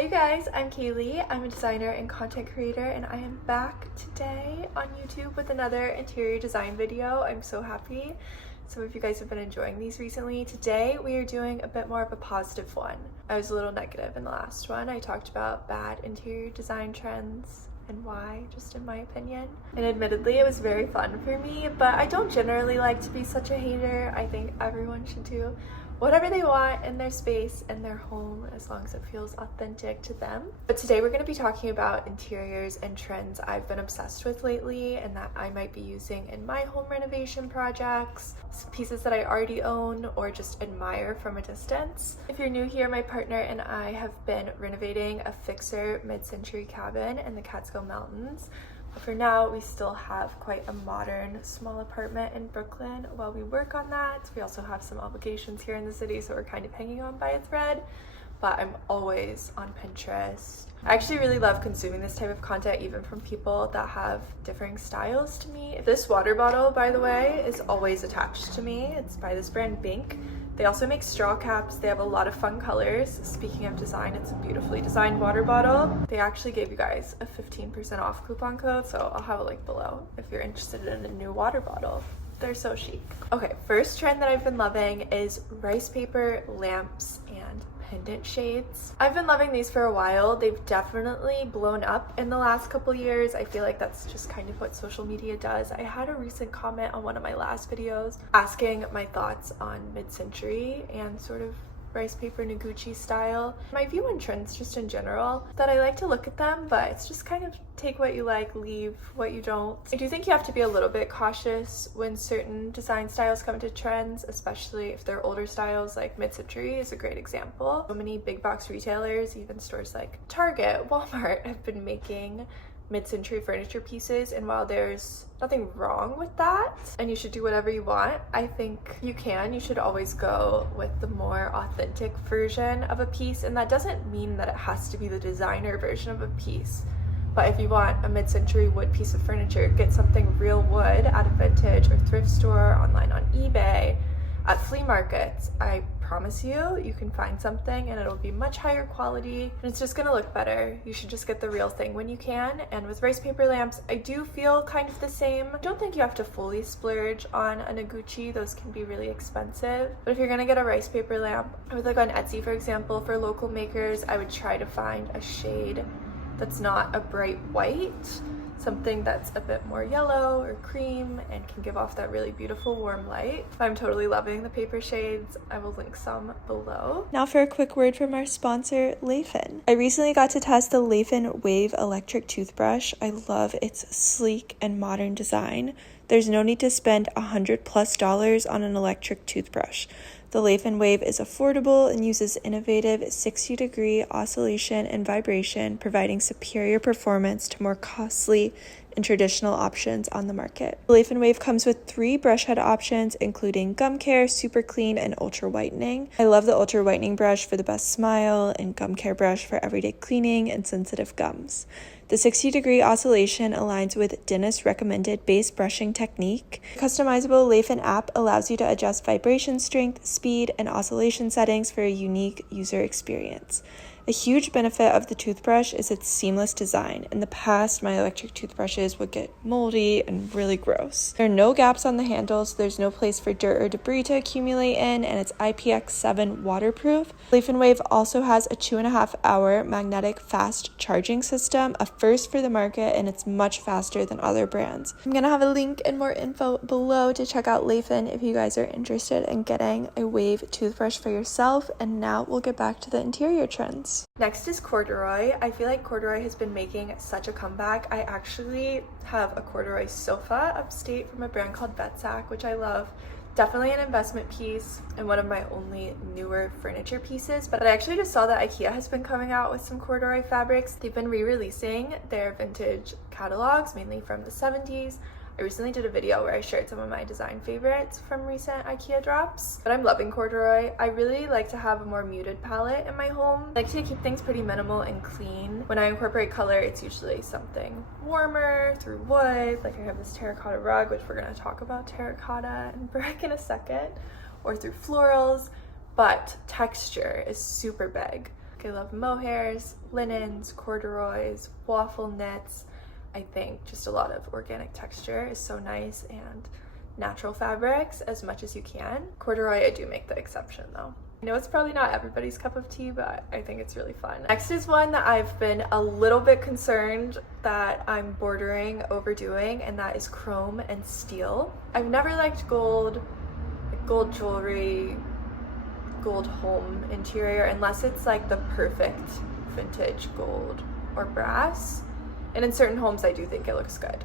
Hi you guys, I'm Kaylee. I'm a designer and content creator, and I am back today on YouTube with another interior design video. I'm so happy some of you guys have been enjoying these recently. Today we are doing a bit more of a positive one. I was a little negative in the last one. I talked about bad interior design trends and why, just in my opinion. And admittedly, it was very fun for me, but I don't generally like to be such a hater. I think everyone should do whatever they want in their space and their home as long as it feels authentic to them. But today we're going to be talking about interiors and trends I've been obsessed with lately and that I might be using in my home renovation projects, pieces that I already own or just admire from a distance. If you're new here, my partner and I have been renovating a fixer mid-century cabin in the Catskill Mountains. But for now, we still have quite a modern small apartment in Brooklyn while we work on that. We also have some obligations here in the city, so we're kind of hanging on by a thread, but I'm always on Pinterest. I actually really love consuming this type of content, even from people that have differing styles to me. This water bottle, by the way, is always attached to me. It's by this brand Bink. They also make straw caps. They have a lot of fun colors. Speaking of design, it's a beautifully designed water bottle. They actually gave you guys a 15% off coupon code, so I'll have a link below if you're interested in a new water bottle. They're so chic. Okay, first trend that I've been loving is rice paper lamps and pendant shades. I've been loving these for a while. They've definitely blown up in the last couple years. I feel like that's just kind of what social media does. I had a recent comment on one of my last videos asking my thoughts on mid-century and sort of rice paper Noguchi style. My view on trends just in general, that I like to look at them, but it's just kind of take what you like, leave what you don't. I do think you have to be a little bit cautious when certain design styles come into trends, especially if they're older styles. Like mid-century is a great example. So many big box retailers, even stores like Target, Walmart, have been making mid-century furniture pieces, and while there's nothing wrong with that and you should do whatever you want, I think you should always go with the more authentic version of a piece. And that doesn't mean that it has to be the designer version of a piece, but if you want a mid-century wood piece of furniture, get something real wood at a vintage or thrift store, online on eBay, at flea markets. I promise you can find something and it'll be much higher quality and it's just gonna look better. You should just get the real thing when you can. And with rice paper lamps, I do feel kind of the same. I don't think you have to fully splurge on a Noguchi. Those can be really expensive. But if you're gonna get a rice paper lamp, I would look on Etsy, for example, for local makers. I would try to find a shade that's not a bright white, something that's a bit more yellow or cream and can give off that really beautiful warm light. I'm totally loving the paper shades. I will link some below. Now for a quick word from our sponsor, LIEN. I recently got to test the LIEN Wave electric toothbrush. I love its sleek and modern design. There's no need to spend $100+ on an electric toothbrush. The LIEN Wave is affordable and uses innovative 60-degree oscillation and vibration, providing superior performance to more costly and traditional options on the market. The LIEN Wave comes with 3 brush head options, including gum care, super clean, and ultra whitening. I love the ultra whitening brush for the best smile and gum care brush for everyday cleaning and sensitive gums. The 60-degree oscillation aligns with dentist recommended base brushing technique. The customizable LIEN app allows you to adjust vibration strength, speed, and oscillation settings for a unique user experience. A huge benefit of the toothbrush is its seamless design. In the past, my electric toothbrushes would get moldy and really gross. There are no gaps on the handles, so there's no place for dirt or debris to accumulate in, and it's IPX7 waterproof. LIEN Wave also has a 2.5-hour magnetic fast charging system, a first for the market, and it's much faster than other brands. I'm gonna have a link and more info below to check out LIEN if you guys are interested in getting a Wave toothbrush for yourself. And now we'll get back to the interior trends. Next is corduroy. I feel like corduroy has been making such a comeback. I actually have a corduroy sofa upstate from a brand called Vetsac, which I love. Definitely an investment piece and one of my only newer furniture pieces, but I actually just saw that IKEA has been coming out with some corduroy fabrics. They've been re-releasing their vintage catalogs, mainly from the 70s. I recently did a video where I shared some of my design favorites from recent IKEA drops, but I'm loving corduroy. I really like to have a more muted palette in my home. I like to keep things pretty minimal and clean. When I incorporate color, it's usually something warmer through wood. Like I have this terracotta rug, which we're gonna talk about terracotta and brick in a second, or through florals, but texture is super big. I love mohairs, linens, corduroys, waffle knits. I think just a lot of organic texture is so nice, and natural fabrics as much as you can. Corduroy, I do make the exception though. I know it's probably not everybody's cup of tea, but I think it's really fun. Next is one that I've been a little bit concerned that I'm bordering overdoing, and that is chrome and steel. I've never liked gold, like gold jewelry, gold home interior, unless it's like the perfect vintage gold or brass. And in certain homes I do think it looks good,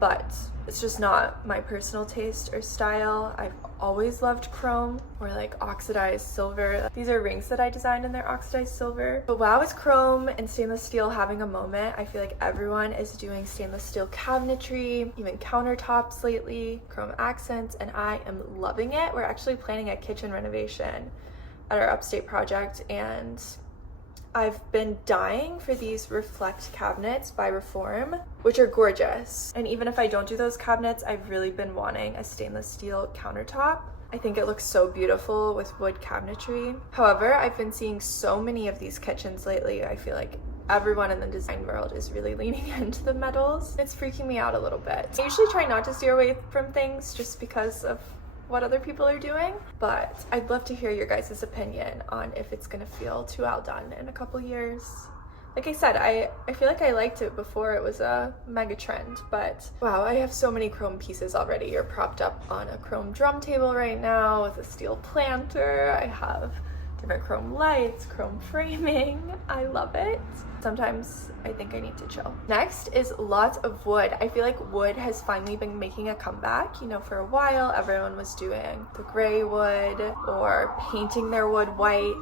but it's just not my personal taste or style. I've always loved chrome or like oxidized silver. These are rings that I designed and they're oxidized silver. But wow, is chrome and stainless steel having a moment. I feel like everyone is doing stainless steel cabinetry, even countertops lately, chrome accents, and I am loving it. We're actually planning a kitchen renovation at our upstate project, and I've been dying for these reflect cabinets by Reform, which are gorgeous. And even if I don't do those cabinets, I've really been wanting a stainless steel countertop. I think it looks so beautiful with wood cabinetry. However, I've been seeing so many of these kitchens lately. I feel like everyone in the design world is really leaning into the metals. It's freaking me out a little bit. I usually try not to steer away from things just because of what other people are doing, but I'd love to hear your guys' opinion on if it's gonna feel too outdone in a couple years. Like I said, I feel like I liked it before it was a mega trend, but wow, I have so many chrome pieces already. You're propped up on a chrome drum table right now with a steel planter. I have different chrome lights, chrome framing. I love it. Sometimes I think I need to chill. Next is lots of wood. I feel like wood has finally been making a comeback. You know, for a while, everyone was doing the gray wood or painting their wood white.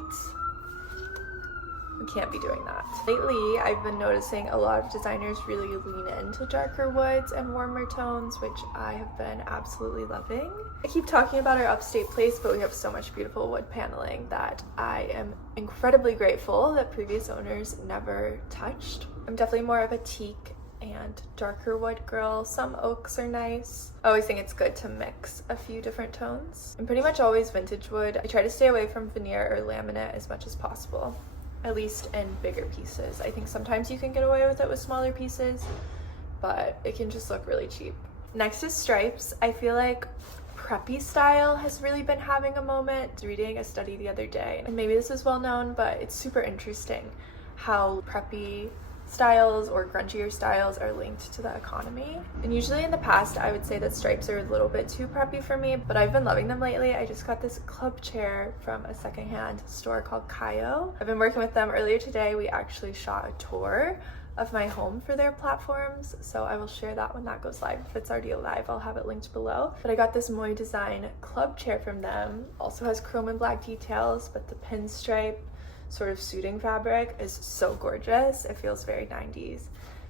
We can't be doing that. Lately, I've been noticing a lot of designers really lean into darker woods and warmer tones, which I have been absolutely loving. I keep talking about our upstate place, but we have so much beautiful wood paneling that I am incredibly grateful that previous owners never touched. I'm definitely more of a teak and darker wood girl. Some oaks are nice. I always think it's good to mix a few different tones. I'm pretty much always vintage wood. I try to stay away from veneer or laminate as much as possible, at least in bigger pieces. I think sometimes you can get away with it with smaller pieces, but it can just look really cheap. Next is stripes. I feel like preppy style has really been having a moment. Reading a study the other day, and maybe this is well known, but it's super interesting how preppy styles or grungier styles are linked to the economy. And usually in the past I would say that stripes are a little bit too preppy for me, but I've been loving them lately. I just got this club chair from a secondhand store called Kayo. I've been working with them. Earlier today we actually shot a tour of my home for their platforms, so I will share that when that goes live. If it's already live, I'll have it linked below. But I got this Moy Design club chair from them. Also has chrome and black details, but the pinstripe sort of suiting fabric is so gorgeous. It feels very 90s.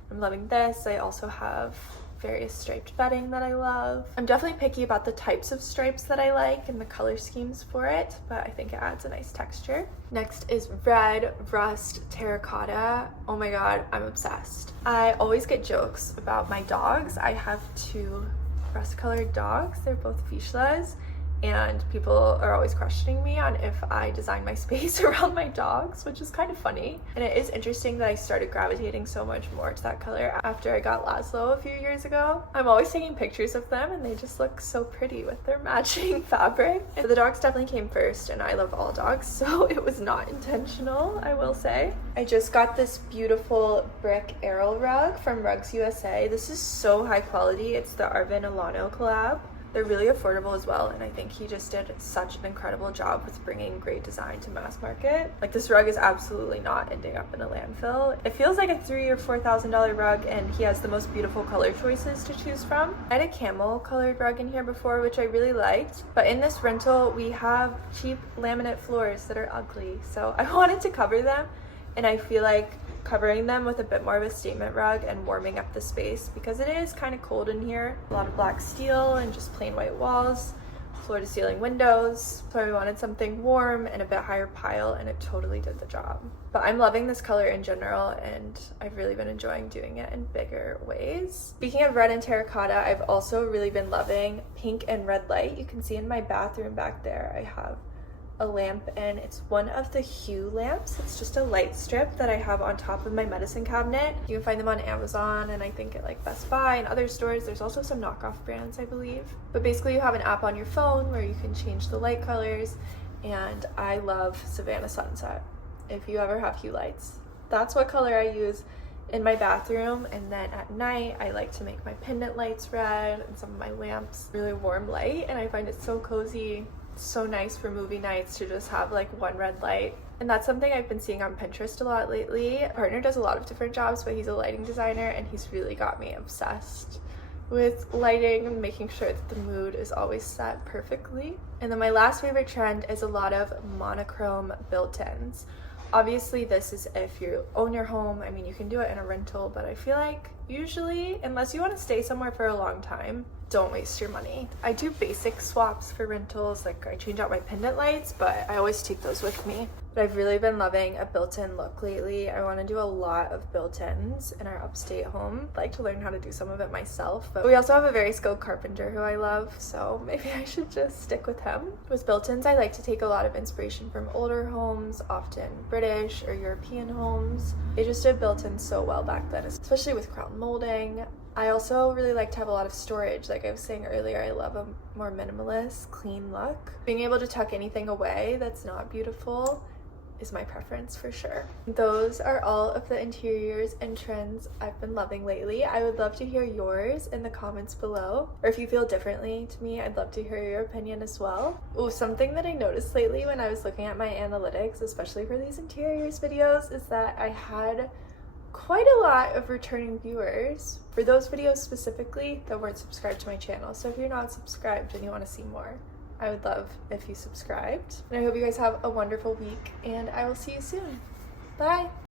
I'm loving this. I also have various striped bedding that I love. I'm definitely picky about the types of stripes that I like and the color schemes for it, but I think it adds a nice texture. Next is red rust terracotta. Oh my god, I'm obsessed. I always get jokes about my dogs. I have two rust colored dogs. They're both Vizslas, and people are always questioning me on if I design my space around my dogs, which is kind of funny. And it is interesting that I started gravitating so much more to that color after I got Laszlo a few years ago. I'm always taking pictures of them and they just look so pretty with their matching fabric. And the dogs definitely came first, and I love all dogs, so it was not intentional, I will say. I just got this beautiful brick Aral rug from Rugs USA. This is so high quality. It's the Arvin Alano collab. They're really affordable as well, and I think he just did such an incredible job with bringing great design to mass market. Like, this rug is absolutely not ending up in a landfill. It feels like a $3,000 or $4,000 rug, and he has the most beautiful color choices to choose from. I had a camel colored rug in here before, which I really liked, but in this rental we have cheap laminate floors that are ugly, so I wanted to cover them, and I feel like covering them with a bit more of a statement rug and warming up the space, because it is kind of cold in here. A lot of black steel and just plain white walls, floor to ceiling windows. So I wanted something warm and a bit higher pile, and it totally did the job. But I'm loving this color in general, and I've really been enjoying doing it in bigger ways. Speaking of red and terracotta, I've also really been loving pink and red light. You can see in my bathroom back there, I have a lamp in. It's one of the Hue lamps. It's just a light strip that I have on top of my medicine cabinet. You can find them on Amazon and I think at like Best Buy and other stores. There's also some knockoff brands, I believe. But basically you have an app on your phone where you can change the light colors, and I love Savannah Sunset. If you ever have Hue lights, that's what color I use in my bathroom. And then at night I like to make my pendant lights red and some of my lamps really warm light, and I find it so cozy, so nice for movie nights to just have like one red light. And that's something I've been seeing on Pinterest a lot lately. My partner does a lot of different jobs, but he's a lighting designer and he's really got me obsessed with lighting and making sure that the mood is always set perfectly. And then my last favorite trend is a lot of monochrome built-ins. Obviously this is if you own your home. I mean, you can do it in a rental, but I feel like usually, unless you want to stay somewhere for a long time, don't waste your money. I do basic swaps for rentals, like I change out my pendant lights, but I always take those with me. But I've really been loving a built-in look lately. I want to do a lot of built-ins in our upstate home. I'd like to learn how to do some of it myself, but we also have a very skilled carpenter who I love, so maybe I should just stick with him. With built-ins, I like to take a lot of inspiration from older homes, often British or European homes. They just did built-ins so well back then, especially with crown molding. I also really like to have a lot of storage. Like I was saying earlier, I love a more minimalist, clean look. Being able to tuck anything away that's not beautiful is my preference for sure. Those are all of the interiors and trends I've been loving lately. I would love to hear yours in the comments below, or if you feel differently to me, I'd love to hear your opinion as well. Oh, something that I noticed lately when I was looking at my analytics, especially for these interiors videos, is that I had quite a lot of returning viewers for those videos specifically that weren't subscribed to my channel. So if you're not subscribed and you want to see more, I would love if you subscribed. And I hope you guys have a wonderful week, and I will see you soon. Bye!